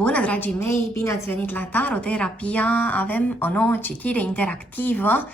Bună, dragii mei! Bine ați venit la Taroterapia! Avem o nouă citire interactivă.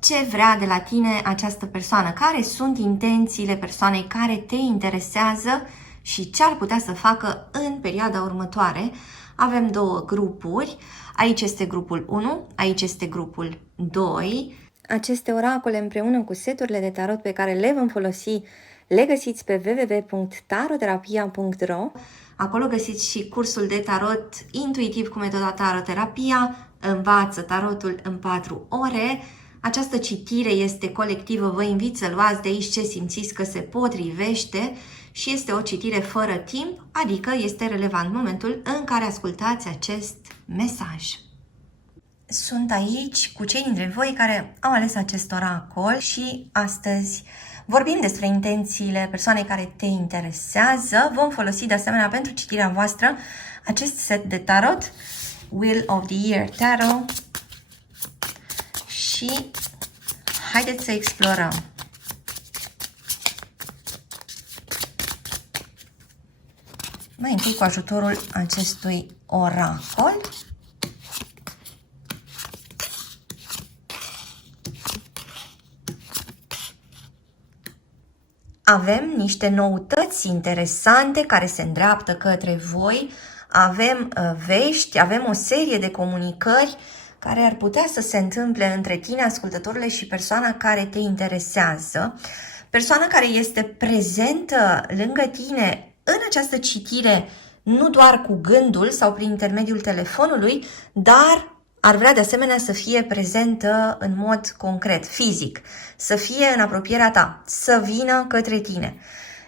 Ce vrea de la tine această persoană? Care sunt intențiile persoanei care te interesează și ce ar putea să facă în perioada următoare? Avem două grupuri. Aici este grupul 1, aici este grupul 2. Aceste oracole împreună cu seturile de tarot pe care le vom folosi le găsiți pe www.taroterapia.ro. Acolo găsiți și cursul de tarot intuitiv cu metoda Taroterapia, învață tarotul în 4 ore. Această citire este colectivă, vă invit să luați de aici ce simțiți că se potrivește și este o citire fără timp, adică este relevant momentul în care ascultați acest mesaj. Sunt aici cu cei dintre voi care au ales acest oracol și astăzi vorbim despre intențiile persoanei care te interesează. Vom folosi de asemenea pentru citirea voastră acest set de tarot, Wheel of the Year Tarot, și haideți să explorăm. Mai întâi cu ajutorul acestui oracol. Avem niște noutăți interesante care se îndreaptă către voi, avem vești, avem o serie de comunicări care ar putea să se întâmple între tine, ascultătorule, și persoana care te interesează. Persoana care este prezentă lângă tine în această citire, nu doar cu gândul sau prin intermediul telefonului, dar ar vrea de asemenea să fie prezentă în mod concret, fizic, să fie în apropierea ta, să vină către tine.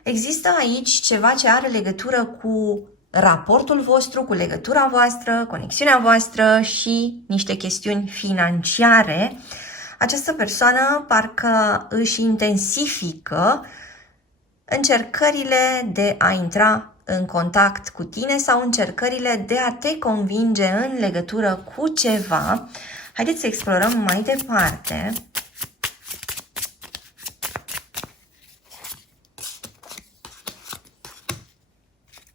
Există aici ceva ce are legătură cu raportul vostru, cu legătura voastră, conexiunea voastră și niște chestiuni financiare. Această persoană parcă își intensifică încercările de a intra în contact cu tine sau încercările de a te convinge în legătură cu ceva. Haideți să explorăm mai departe.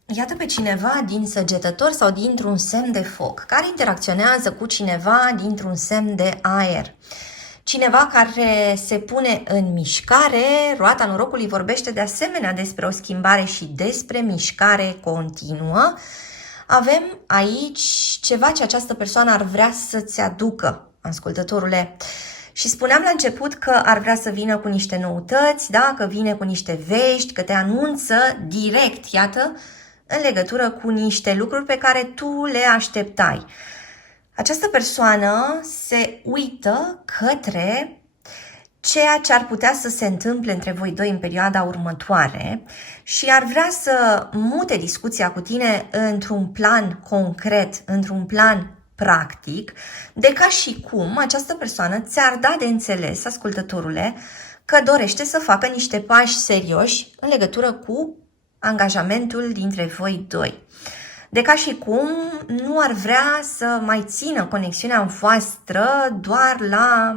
Iată pe cineva din Săgetător sau dintr-un semn de foc, care interacționează cu cineva dintr-un semn de aer. Cineva care se pune în mișcare. Roata norocului vorbește de asemenea despre o schimbare și despre mișcare continuă. Avem aici ceva ce această persoană ar vrea să-ți aducă, ascultătorule. Și spuneam la început că ar vrea să vină cu niște noutăți, da? Că vine cu niște vești, că te anunță direct, iată, în legătură cu niște lucruri pe care tu le așteptai. Această persoană se uită către ceea ce ar putea să se întâmple între voi doi în perioada următoare și ar vrea să mute discuția cu tine într-un plan concret, într-un plan practic, de ca și cum această persoană ți-ar da de înțeles, ascultătorule, că dorește să facă niște pași serioși în legătură cu angajamentul dintre voi doi. De ca și cum nu ar vrea să mai țină conexiunea voastră doar la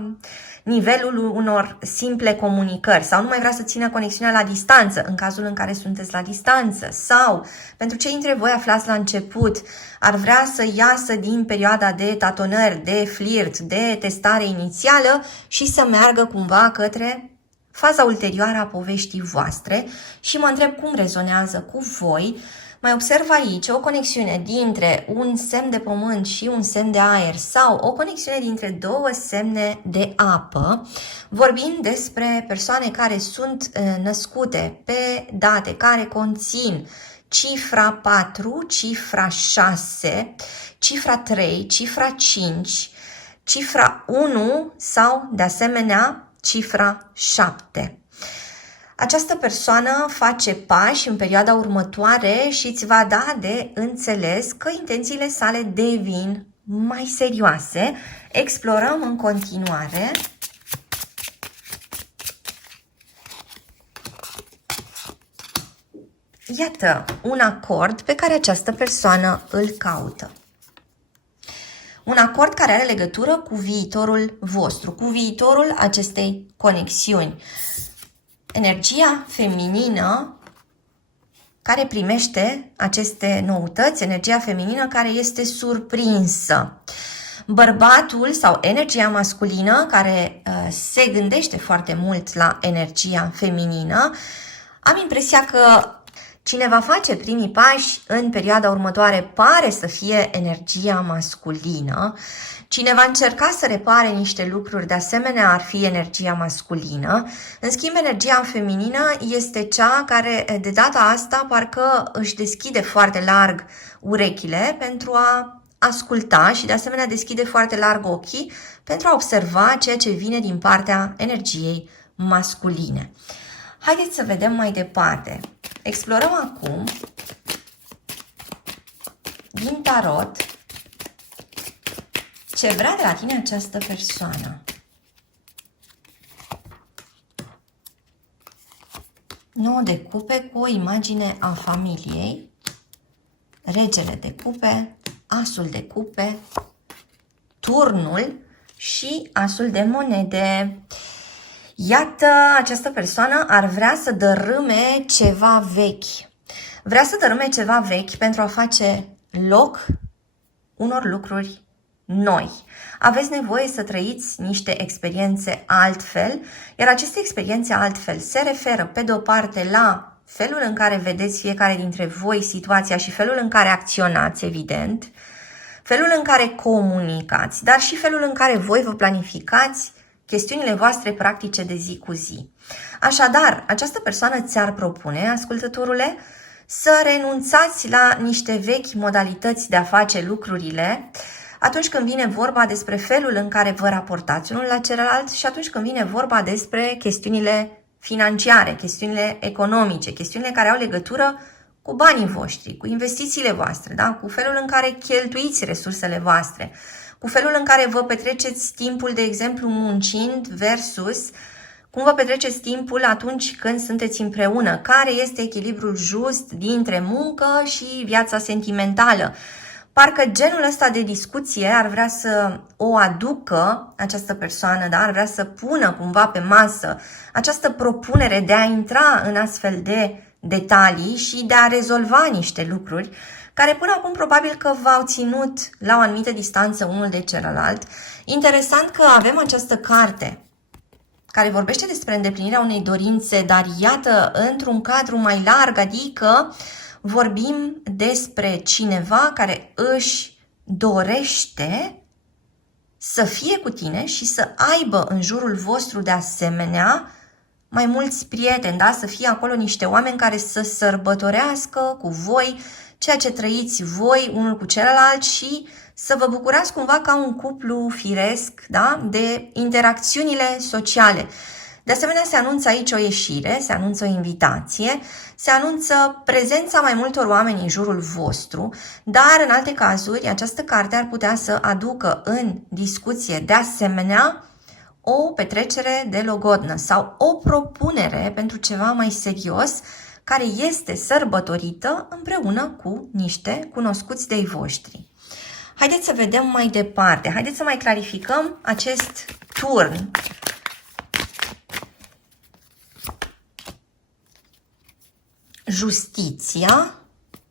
nivelul unor simple comunicări sau nu mai vrea să țină conexiunea la distanță, în cazul în care sunteți la distanță, sau pentru cei dintre voi aflați la început, ar vrea să iasă din perioada de tatonări, de flirt, de testare inițială și să meargă cumva către faza ulterioară a poveștii voastre și mă întreb cum rezonează cu voi. Mai observ aici o conexiune dintre un semn de pământ și un semn de aer sau o conexiune dintre două semne de apă. Vorbim despre persoane care sunt născute pe date care conțin cifra 4, cifra 6, cifra 3, cifra 5, cifra 1 sau, de asemenea, cifra 7. Această persoană face pași în perioada următoare și îți va da de înțeles că intențiile sale devin mai serioase. Explorăm în continuare. Iată un acord pe care această persoană îl caută. Un acord care are legătură cu viitorul vostru, cu viitorul acestei conexiuni. Energia feminină care primește aceste noutăți, energia feminină care este surprinsă. Bărbatul sau energia masculină care se gândește foarte mult la energia feminină. Am impresia că cine va face primii pași în perioada următoare pare să fie energia masculină. Cine va încerca să repare niște lucruri, de asemenea, ar fi energia masculină. În schimb, energia feminină este cea care, de data asta, parcă își deschide foarte larg urechile pentru a asculta și, de asemenea, deschide foarte larg ochii pentru a observa ceea ce vine din partea energiei masculine. Haideți să vedem mai departe. Explorăm acum din tarot ce vrea de la tine această persoană. 9 de cupe cu o imagine a familiei, regele de cupe, asul de cupe, turnul și asul de monede. Iată, această persoană ar vrea să dărâme ceva vechi. Vrea să dărâme ceva vechi pentru a face loc unor lucruri noi. Aveți nevoie să trăiți niște experiențe altfel, iar aceste experiențe altfel se referă, pe de o parte, la felul în care vedeți fiecare dintre voi situația și felul în care acționați, evident, felul în care comunicați, dar și felul în care voi vă planificați chestiunile voastre practice de zi cu zi. Așadar, această persoană ți-ar propune, ascultătorule, să renunțați la niște vechi modalități de a face lucrurile atunci când vine vorba despre felul în care vă raportați unul la celălalt și atunci când vine vorba despre chestiunile financiare, chestiunile economice, chestiunile care au legătură cu banii voștri, cu investițiile voastre, da? Cu felul în care cheltuiți resursele voastre, cu felul în care vă petreceți timpul, de exemplu, muncind versus cum vă petreceți timpul atunci când sunteți împreună, care este echilibrul just dintre muncă și viața sentimentală. Parcă genul ăsta de discuție ar vrea să o aducă această persoană, da? Ar vrea să pună cumva pe masă această propunere de a intra în astfel de detalii și de a rezolva niște lucruri care până acum probabil că v-au ținut la o anumită distanță unul de celălalt. Interesant că avem această carte care vorbește despre îndeplinirea unei dorințe, dar iată, într-un cadru mai larg, adică vorbim despre cineva care își dorește să fie cu tine și să aibă în jurul vostru de asemenea mai mulți prieteni, da? Să fie acolo niște oameni care să sărbătorească cu voi ceea ce trăiți voi unul cu celălalt și să vă bucurați cumva ca un cuplu firesc, da? De interacțiunile sociale. De asemenea, se anunță aici o ieșire, se anunță o invitație, se anunță prezența mai multor oameni în jurul vostru, dar în alte cazuri această carte ar putea să aducă în discuție de asemenea o petrecere de logodnă sau o propunere pentru ceva mai serios care este sărbătorită împreună cu niște cunoscuți de-ai voștri. Haideți să vedem mai departe, haideți să mai clarificăm acest turn. Justiția,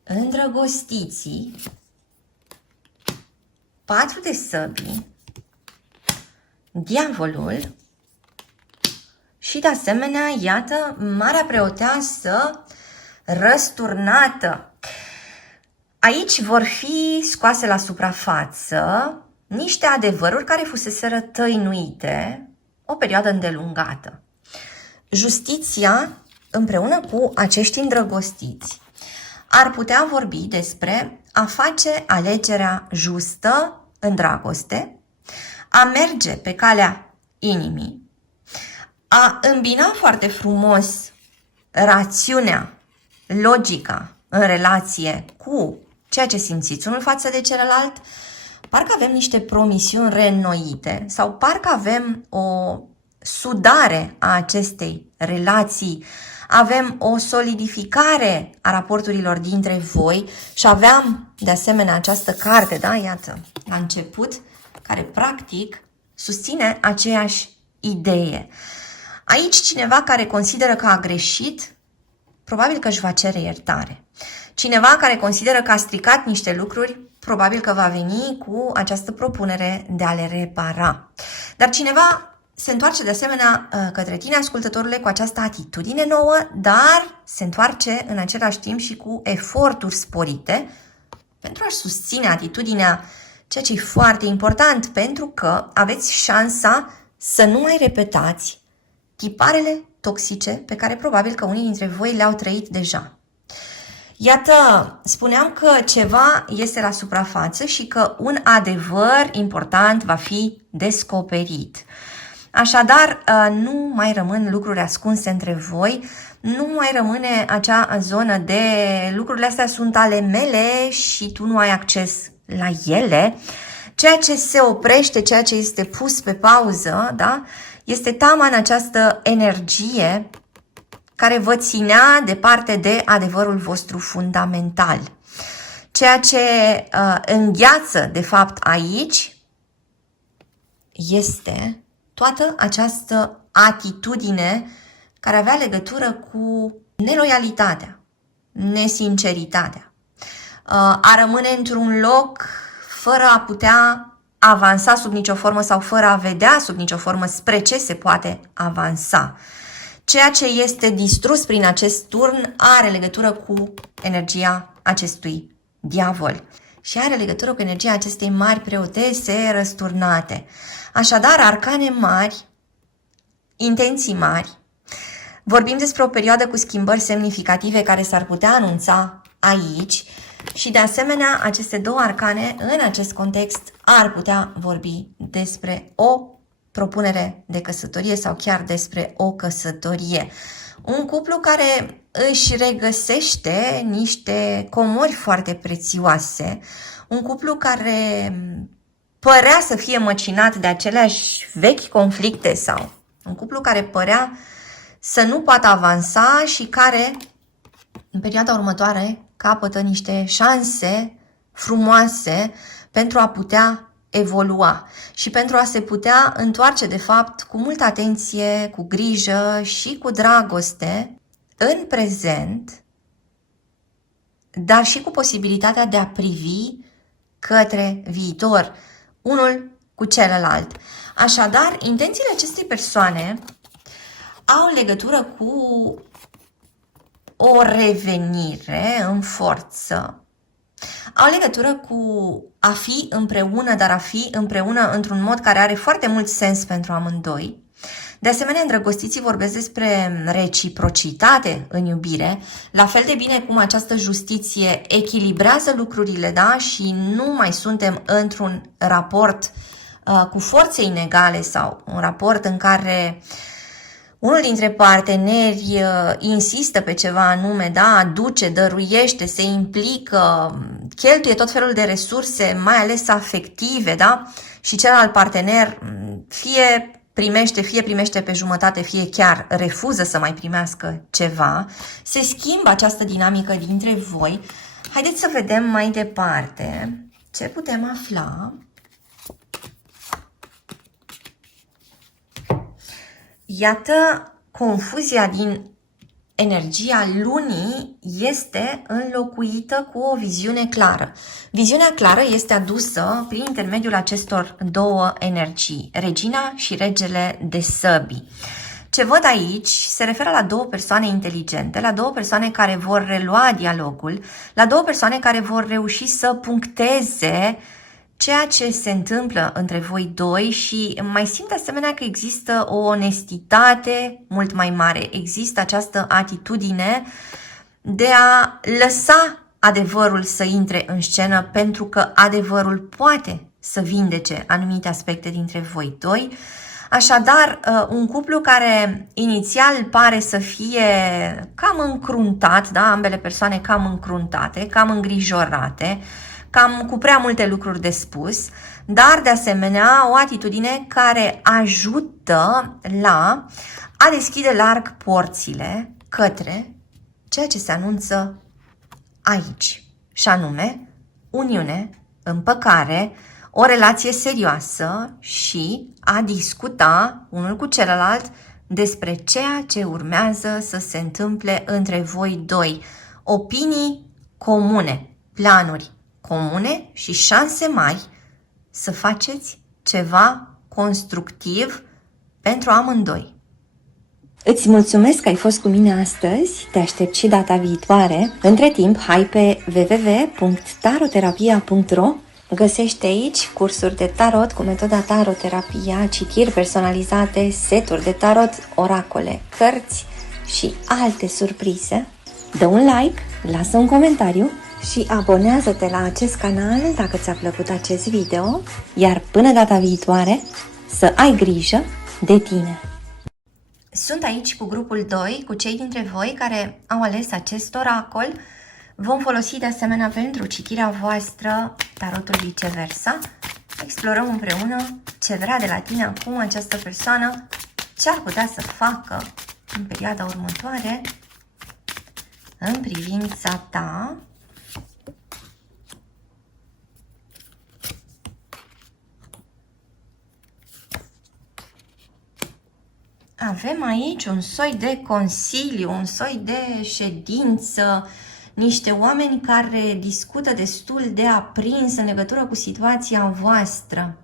îndrăgostiții, 4 de săbii, diavolul și de asemenea, iată, Marea Preoteasă răsturnată. Aici vor fi scoase la suprafață niște adevăruri care fuseseră tăinuite o perioadă îndelungată. Justiția, împreună cu acești îndrăgostiți, ar putea vorbi despre a face alegerea justă în dragoste, a merge pe calea inimii, a îmbina foarte frumos rațiunea, logica în relație cu ceea ce simțiți unul față de celălalt. Parcă avem niște promisiuni reînnoite sau parcă avem o sudare a acestei relații, avem o solidificare a raporturilor dintre voi și aveam de asemenea această carte, da, iată, la început, care practic susține aceeași idee. Aici cineva care consideră că a greșit probabil că își va cere iertare. Cineva care consideră că a stricat niște lucruri, probabil că va veni cu această propunere de a le repara. Dar cineva se întoarce de asemenea către tine, ascultătorule, cu această atitudine nouă, dar se întoarce în același timp și cu eforturi sporite pentru a-și susține atitudinea, ceea ce e foarte important, pentru că aveți șansa să nu mai repetați tiparele toxice pe care probabil că unii dintre voi le-au trăit deja. Iată, spuneam că ceva este la suprafață și că un adevăr important va fi descoperit. Așadar, nu mai rămân lucruri ascunse între voi, nu mai rămâne acea zonă de lucrurile astea sunt ale mele și tu nu ai acces la ele. Ceea ce se oprește, ceea ce este pus pe pauză, da? Este taman această energie care vă ținea departe de adevărul vostru fundamental. Ceea ce îngheață, de fapt, aici este toată această atitudine care avea legătură cu neloialitatea, nesinceritatea, a rămâne într-un loc fără a putea avansa sub nicio formă sau fără a vedea sub nicio formă spre ce se poate avansa. Ceea ce este distrus prin acest turn are legătură cu energia acestui diavol și are legătură cu energia acestei mari preotese răsturnate. Așadar, arcane mari, intenții mari, vorbim despre o perioadă cu schimbări semnificative care s-ar putea anunța aici și, de asemenea, aceste două arcane, în acest context, ar putea vorbi despre o propunere de căsătorie sau chiar despre o căsătorie. Un cuplu care își regăsește niște comori foarte prețioase, un cuplu care părea să fie măcinat de aceleași vechi conflicte sau un cuplu care părea să nu poată avansa și care, în perioada următoare, capătă niște șanse frumoase pentru a putea evolua și pentru a se putea întoarce, de fapt, cu multă atenție, cu grijă și cu dragoste în prezent, dar și cu posibilitatea de a privi către viitor, unul cu celălalt. Așadar, intențiile acestei persoane au legătură cu o revenire în forță, au legătură cu a fi împreună, dar a fi împreună într-un mod care are foarte mult sens pentru amândoi. De asemenea, îndrăgostiții vorbesc despre reciprocitate în iubire, la fel de bine cum această justiție echilibrează lucrurile, da? Și nu mai suntem într-un raport cu forțe inegale sau un raport în care unul dintre parteneri insistă pe ceva anume, da? Aduce, dăruiește, se implică, cheltuie tot felul de resurse, mai ales afective, da? Și celălalt partener fie primește pe jumătate, fie chiar refuză să mai primească ceva. Se schimbă această dinamică dintre voi. Haideți să vedem mai departe ce putem afla. Iată, confuzia din energia lunii este înlocuită cu o viziune clară. Viziunea clară este adusă prin intermediul acestor două energii, regina și regele de săbii. Ce văd aici se referă la două persoane inteligente, la două persoane care vor relua dialogul, la două persoane care vor reuși să puncteze ceea ce se întâmplă între voi doi și mai simt de asemenea că există o onestitate mult mai mare. Există această atitudine de a lăsa adevărul să intre în scenă pentru că adevărul poate să vindece anumite aspecte dintre voi doi. Așadar, un cuplu care inițial pare să fie cam încruntat, da? Ambele persoane cam încruntate, cam îngrijorate, cam cu prea multe lucruri de spus, dar de asemenea o atitudine care ajută la a deschide larg porțile către ceea ce se anunță aici, și anume uniune, împăcare, o relație serioasă și a discuta unul cu celălalt despre ceea ce urmează să se întâmple între voi doi. Opinii comune, planuri comune și șanse mari să faceți ceva constructiv pentru amândoi. Îți mulțumesc că ai fost cu mine astăzi, te aștept și data viitoare. Între timp, hai pe www.taroterapia.ro. Găsești aici cursuri de tarot cu metoda taroterapia, citiri personalizate, seturi de tarot, oracole, cărți și alte surprize. Dă un like, lasă un comentariu și abonează-te la acest canal dacă ți-a plăcut acest video, iar până data viitoare să ai grijă de tine! Sunt aici cu grupul 2, cu cei dintre voi care au ales acest oracol. Vom folosi de asemenea pentru citirea voastră tarotul viceversa. Explorăm împreună ce vrea de la tine acum această persoană, ce ar putea să facă în perioada următoare în privința ta. Avem aici un soi de consiliu, un soi de ședință, niște oameni care discută destul de aprins în legătură cu situația voastră.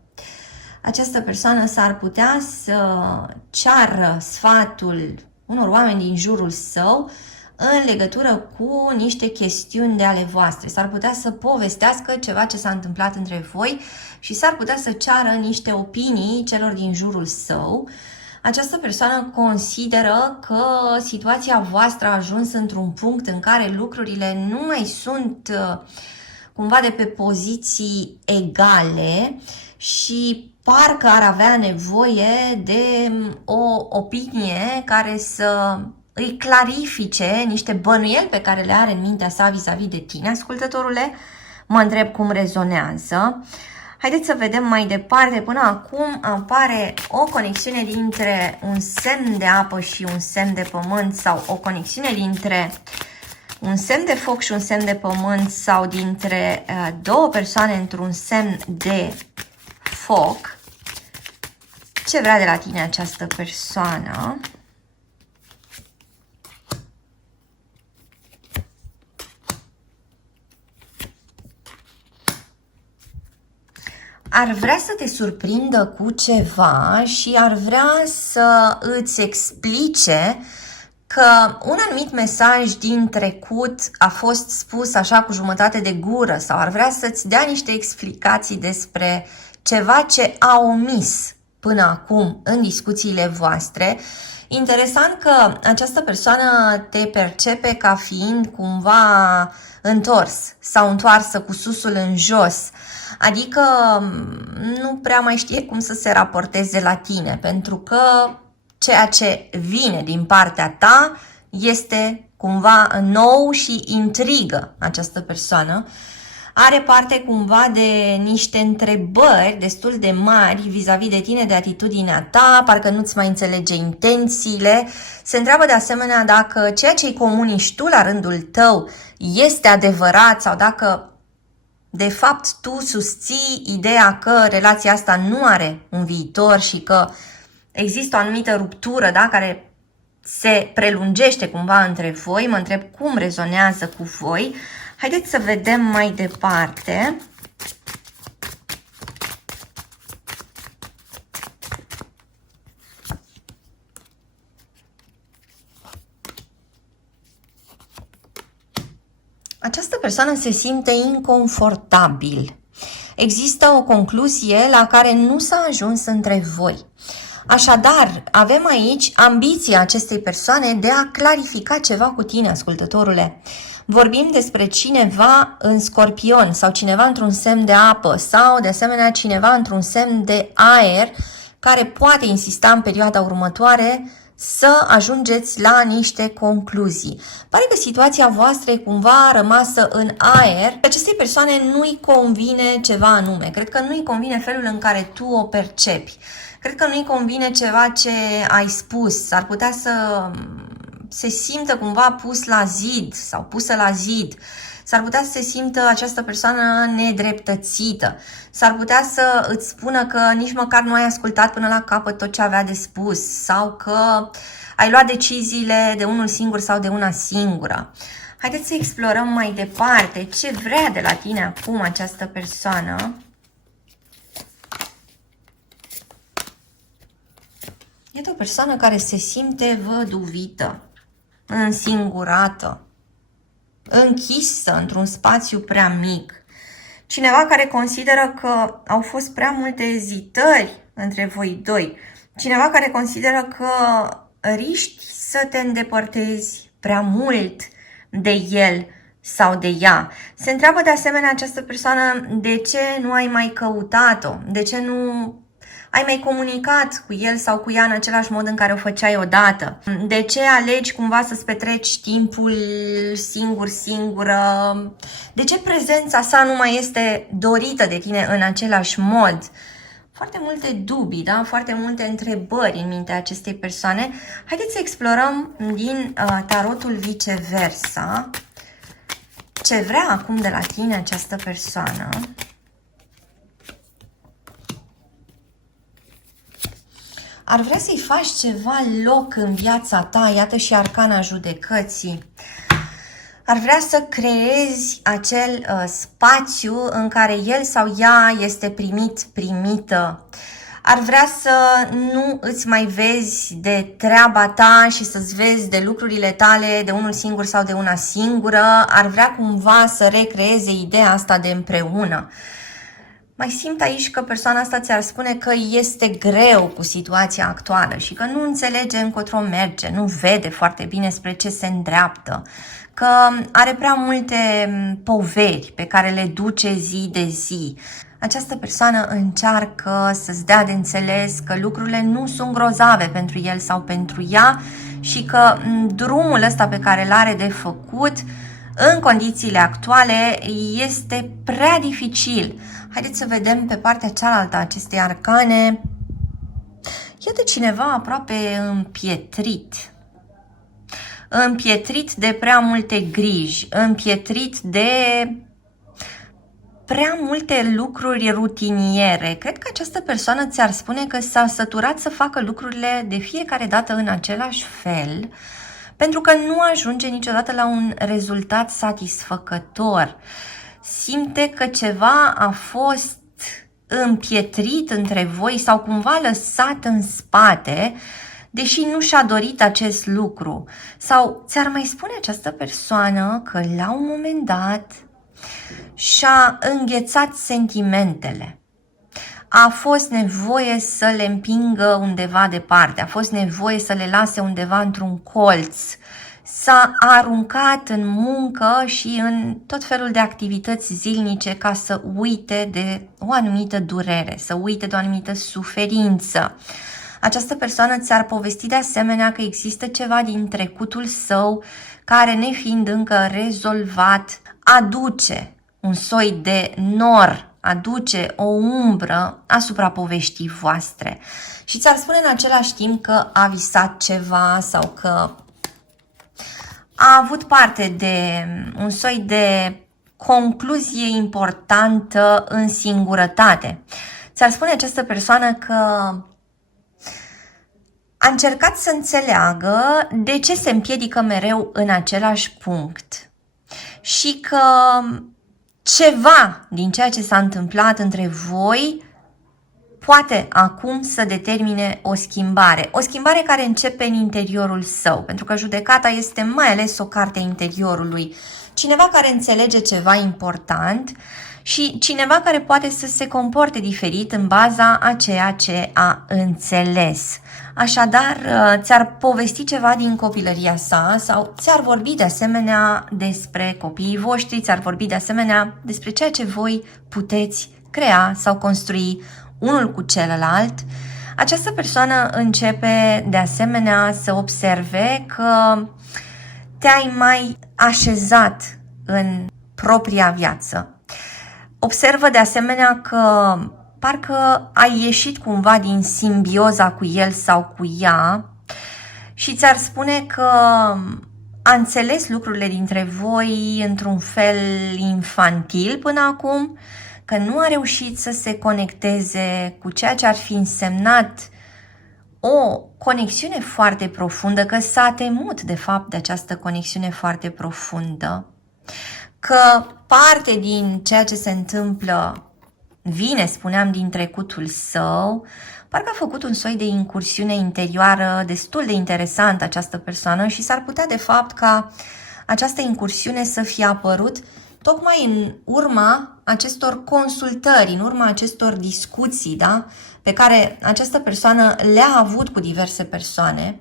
Această persoană s-ar putea să ceară sfatul unor oameni din jurul său în legătură cu niște chestiuni de ale voastre. S-ar putea să povestească ceva ce s-a întâmplat între voi și s-ar putea să ceară niște opinii celor din jurul său. Această persoană consideră că situația voastră a ajuns într-un punct în care lucrurile nu mai sunt cumva de pe poziții egale și parcă ar avea nevoie de o opinie care să îi clarifice niște bănuieli pe care le are în mintea sa vis-a-vis de tine, ascultătorule. Mă întreb cum rezonează. Haideți să vedem mai departe. Până acum apare o conexiune dintre un semn de apă și un semn de pământ sau o conexiune dintre un semn de foc și un semn de pământ sau dintre două persoane într-un semn de foc. Ce vrea de la tine această persoană? Ar vrea să te surprindă cu ceva și ar vrea să îți explice că un anumit mesaj din trecut a fost spus așa cu jumătate de gură sau ar vrea să-ți dea niște explicații despre ceva ce a omis până acum în discuțiile voastre. Interesant că această persoană te percepe ca fiind cumva întors sau întoarsă cu susul în jos. Adică nu prea mai știe cum să se raporteze la tine, pentru că ceea ce vine din partea ta este cumva nou și intrigă această persoană. Are parte cumva de niște întrebări destul de mari vis-a-vis de tine, de atitudinea ta, parcă nu-ți mai înțelege intențiile. Se întreabă de asemenea dacă ceea ce îi comunici tu la rândul tău este adevărat sau dacă de fapt tu susții ideea că relația asta nu are un viitor și că există o anumită ruptură, da, care se prelungește cumva între voi. Mă întreb cum rezonează cu voi. Haideți să vedem mai departe. Această persoană se simte inconfortabil. Există o concluzie la care nu s-a ajuns între voi. Așadar, avem aici ambiția acestei persoane de a clarifica ceva cu tine, ascultătorule. Vorbim despre cineva în Scorpion sau cineva într-un semn de apă sau, de asemenea, cineva într-un semn de aer care poate insista în perioada următoare să ajungeți la niște concluzii. Pare că situația voastră e cumva rămasă în aer. Acestei persoane nu-i convine ceva anume. Cred că nu-i convine felul în care tu o percepi. Cred că nu-i convine ceva ce ai spus. S-ar putea să se simtă cumva pus la zid sau pusă la zid. S-ar putea să se simtă această persoană nedreptățită. S-ar putea să îți spună că nici măcar nu ai ascultat până la capăt tot ce avea de spus sau că ai luat deciziile de unul singur sau de una singură. Haideți să explorăm mai departe ce vrea de la tine acum această persoană. Este o persoană care se simte văduvită, însingurată, închisă într-un spațiu prea mic. Cineva care consideră că au fost prea multe ezitări între voi doi. Cineva care consideră că riști să te îndepărtezi prea mult de el sau de ea. Se întreabă de asemenea această persoană de ce nu ai mai căutat-o, de ce nu ai mai comunicat cu el sau cu ea în același mod în care o făceai odată. De ce alegi cumva să-ți petreci timpul singură? De ce prezența sa nu mai este dorită de tine în același mod? Foarte multe dubii, da? Foarte multe întrebări în mintea acestei persoane. Haideți să explorăm din tarotul viceversa ce vrea acum de la tine această persoană. Ar vrea să-i faci ceva loc în viața ta, iată și arcana judecății. Ar vrea să creezi acel spațiu în care el sau ea este primită. Ar vrea să nu îți mai vezi de treaba ta și să-ți vezi de lucrurile tale de unul singur sau de una singură. Ar vrea cumva să recreeze ideea asta de împreună. Mai simt aici că persoana asta ți-ar spune că este greu cu situația actuală și că nu înțelege încotro merge, nu vede foarte bine spre ce se îndreaptă, că are prea multe poveri pe care le duce zi de zi. Această persoană încearcă să-ți dea de înțeles că lucrurile nu sunt grozave pentru el sau pentru ea și că drumul ăsta pe care l-are de făcut în condițiile actuale este prea dificil. Haideți să vedem pe partea cealaltă a acestei arcane. Iată cineva aproape împietrit. Împietrit de prea multe griji, împietrit de prea multe lucruri rutiniere. Cred că această persoană ți-ar spune că s-a săturat să facă lucrurile de fiecare dată în același fel, pentru că nu ajunge niciodată la un rezultat satisfăcător. Simte că ceva a fost împietrit între voi sau cumva lăsat în spate, deși nu și-a dorit acest lucru. Sau ți-ar mai spune această persoană că la un moment dat și-a înghețat sentimentele. A fost nevoie să le împingă undeva departe, a fost nevoie să le lase undeva într-un colț. S-a aruncat în muncă și în tot felul de activități zilnice ca să uite de o anumită durere, să uite de o anumită suferință. Această persoană ți-ar povesti de asemenea că există ceva din trecutul său care, nefiind încă rezolvat, aduce un soi de nor, aduce o umbră asupra poveștii voastre. Și ți-ar spune în același timp că a visat ceva sau că a avut parte de un soi de concluzie importantă în singurătate. Ți-ar spune această persoană că a încercat să înțeleagă de ce se împiedică mereu în același punct și că ceva din ceea ce s-a întâmplat între voi poate acum să determine o schimbare care începe în interiorul său, pentru că judecata este mai ales o carte a interiorului. Cineva care înțelege ceva important și cineva care poate să se comporte diferit în baza a ceea ce a înțeles. Așadar, ți-ar povesti ceva din copilăria sa sau ți-ar vorbi de asemenea despre copiii voștri, ți-ar vorbi de asemenea despre ceea ce voi puteți crea sau construi unul cu celălalt. Această persoană începe de asemenea să observe că te-ai mai așezat în propria viață. Observă de asemenea că parcă ai ieșit cumva din simbioza cu el sau cu ea și ți-ar spune că a înțeles lucrurile dintre voi într-un fel infantil până acum, că nu a reușit să se conecteze cu ceea ce ar fi însemnat o conexiune foarte profundă, că s-a temut de fapt de această conexiune foarte profundă, că parte din ceea ce se întâmplă vine, spuneam, din trecutul său. Parcă a făcut un soi de incursiune interioară destul de interesantă această persoană și s-ar putea de fapt ca această incursiune să fie apărut tocmai în urma acestor consultări, în urma acestor discuții, da, pe care această persoană le-a avut cu diverse persoane,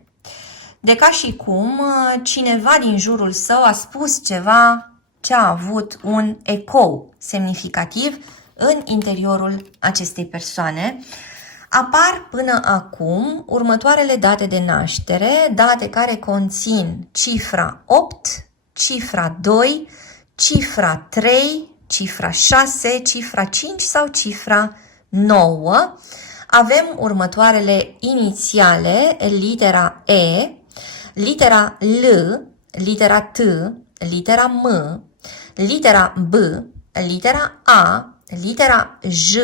de ca și cum cineva din jurul său a spus ceva ce a avut un ecou semnificativ în interiorul acestei persoane. Apar până acum următoarele date de naștere, date care conțin cifra 8, cifra 2, cifra 3, cifra 6, cifra 5 sau cifra 9. Avem următoarele inițiale, litera E, litera L, litera T, litera M, litera B, litera A, litera J,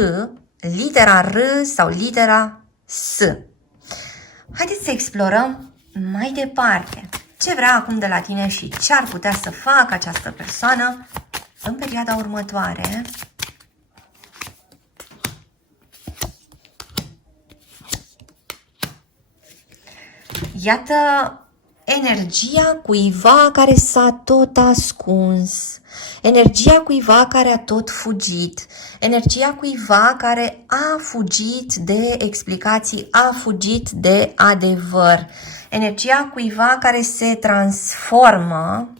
litera R sau litera S. Haideți să explorăm mai departe ce vrea acum de la tine și ce ar putea să facă această persoană în perioada următoare. Iată energia cuiva care s-a tot ascuns, energia cuiva care a tot fugit, energia cuiva care a fugit de explicații, a fugit de adevăr, energia cuiva care se transformă.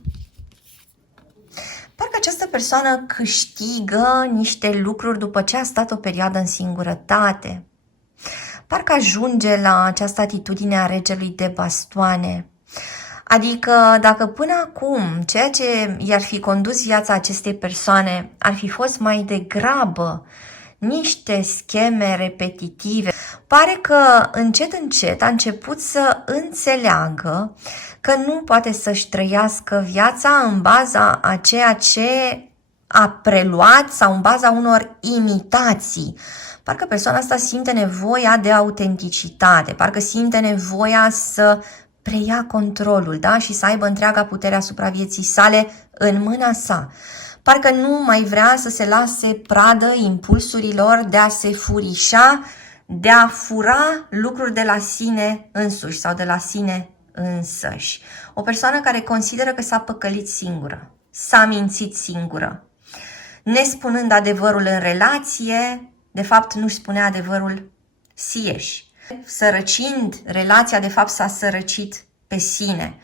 Parcă această persoană câștigă niște lucruri după ce a stat o perioadă în singurătate. Parcă ajunge la această atitudine a regelui de bastoane. Adică dacă până acum ceea ce i-ar fi condus viața acestei persoane ar fi fost mai degrabă niște scheme repetitive, pare că încet încet a început să înțeleagă că nu poate să-și trăiască viața în baza a ceea ce a preluat sau în baza unor imitații. Parcă persoana asta simte nevoia de autenticitate, parcă simte nevoia să preia controlul, da? Și să aibă întreaga putere asupra vieții sale în mâna sa. Parcă nu mai vrea să se lase pradă impulsurilor de a se furișa, de a fura lucruri de la sine însuși sau de la sine însăși. O persoană care consideră că s-a păcălit singură, s-a mințit singură, nespunând adevărul în relație, de fapt nu-și spune adevărul sieși. Sărăcind relația, de fapt s-a sărăcit pe sine.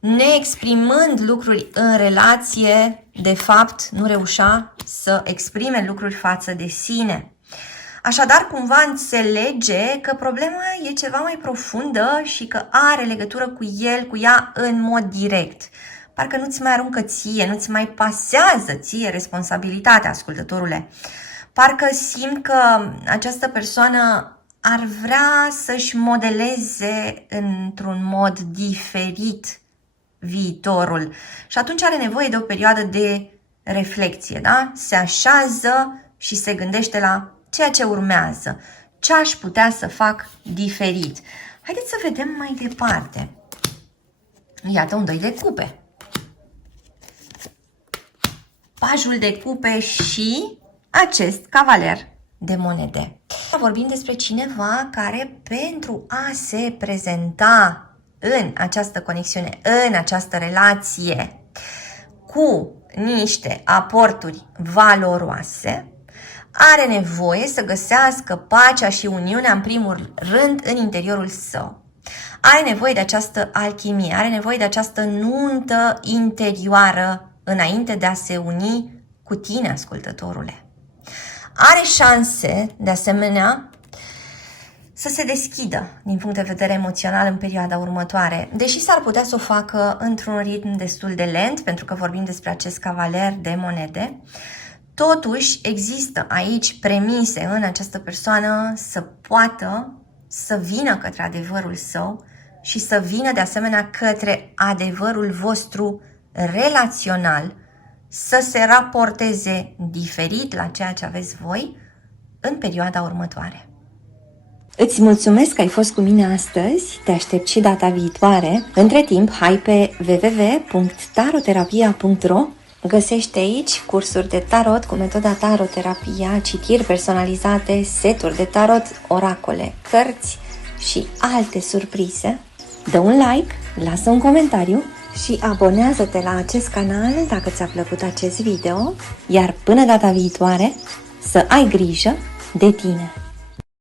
Neexprimând lucruri în relație, de fapt nu reușea să exprime lucruri față de sine. Așadar, cumva înțelege că problema e ceva mai profundă și că are legătură cu el, cu ea în mod direct. Parcă nu-ți mai aruncă ție, nu-ți mai pasează ție responsabilitatea, ascultătorule. Parcă simt că această persoană ar vrea să-și modeleze într-un mod diferit viitorul și atunci are nevoie de o perioadă de reflexie, da? Se așează și se gândește la ceea ce urmează, ce aș putea să fac diferit. Haideți să vedem mai departe. Iată un 2 de cupe. Pajul de cupe și acest cavaler de monede. Vorbim despre cineva care pentru a se prezenta în această conexiune, în această relație cu niște aporturi valoroase, are nevoie să găsească pacea și uniunea în primul rând în interiorul său. Are nevoie de această alchimie, are nevoie de această nuntă interioară înainte de a se uni cu tine, ascultătorule. Are șanse, de asemenea, să se deschidă din punct de vedere emoțional în perioada următoare, deși s-ar putea să o facă într-un ritm destul de lent, pentru că vorbim despre acest cavaler de monede. Totuși, există aici premise în această persoană să poată să vină către adevărul său și să vină de asemenea către adevărul vostru relațional, să se raporteze diferit la ceea ce aveți voi în perioada următoare. Îți mulțumesc că ai fost cu mine astăzi, te aștept și data viitoare. Între timp, hai pe www.taroterapia.ro. Găsești aici cursuri de tarot cu metoda taroterapia, citiri personalizate, seturi de tarot, oracole, cărți și alte surprize. Dă un like, lasă un comentariu și abonează-te la acest canal dacă ți-a plăcut acest video, iar până data viitoare, să ai grijă de tine!